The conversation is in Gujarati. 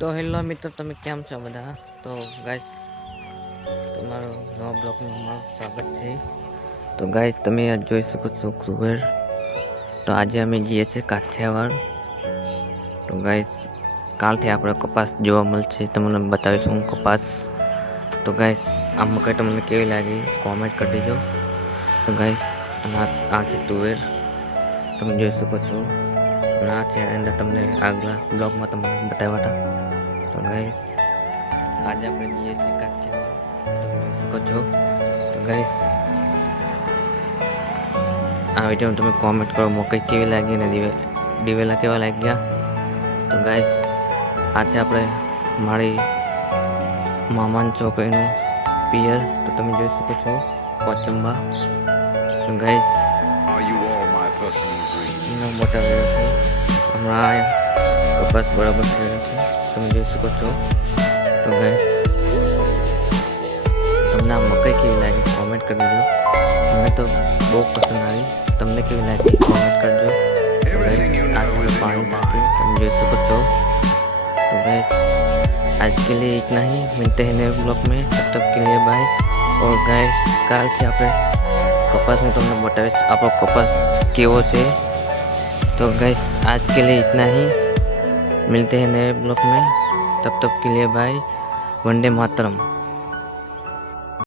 तो हेलो मित्रों तुम कैसे हो બધા तो गाइस तुम्हारा नो ब्लॉग में स्वागत है तो गाइस तुम आज જોઈ શકો છો રૂબર તો આજે અમે જીએ છે કાઠિયાવાડ તો गाइस કાઠિયાવાડ પર કપાસ જોવા મળશે તમને બતાવ્યું છું કપાસ તો गाइस તમને કેવું લાગી કમેન્ટ કરીજો તો गाइस આ જ છો તોર તમને જોઈ શકો છો ના ચેનલ તમને આગલા બ્લોગમાં તમને બતાવતા તો ગાઈસ આજે આપણે જઈએ છીએ કાઠિયાવાડ તમે જોઈ શકો છો તો ગાઈસ આ વિડીયોમાં તમે કોમેન્ટ કરો મોકઈ કેવી લાગી અને દિવે દિવેલા કેવા લાગ્યા તો ગાઈસ આજે આપણે મારી મામાની છોકરીનું પિયર તો તમે જોઈ શકો છો કોચંબા તો ગાઈસ હમણાં બસ બરાબર થઈ રહ્યા છે तुम्हें देख सको तो गए तुमने मकई की लाइक कमेंट कर दीजिए हमें तो बहुत पसंद आई तमने के लाइक कमेंट कर दो आज के लिए इतना ही मिलते हैं नए ब्लॉग में तब तक के लिए बाय और गैस कल से आप कपास में तुमने बटा आप कपास की ओर से तो गैस आज के लिए इतना ही मिलते हैं नए ब्लॉक में तब तक के लिए भाई वंदे मातरम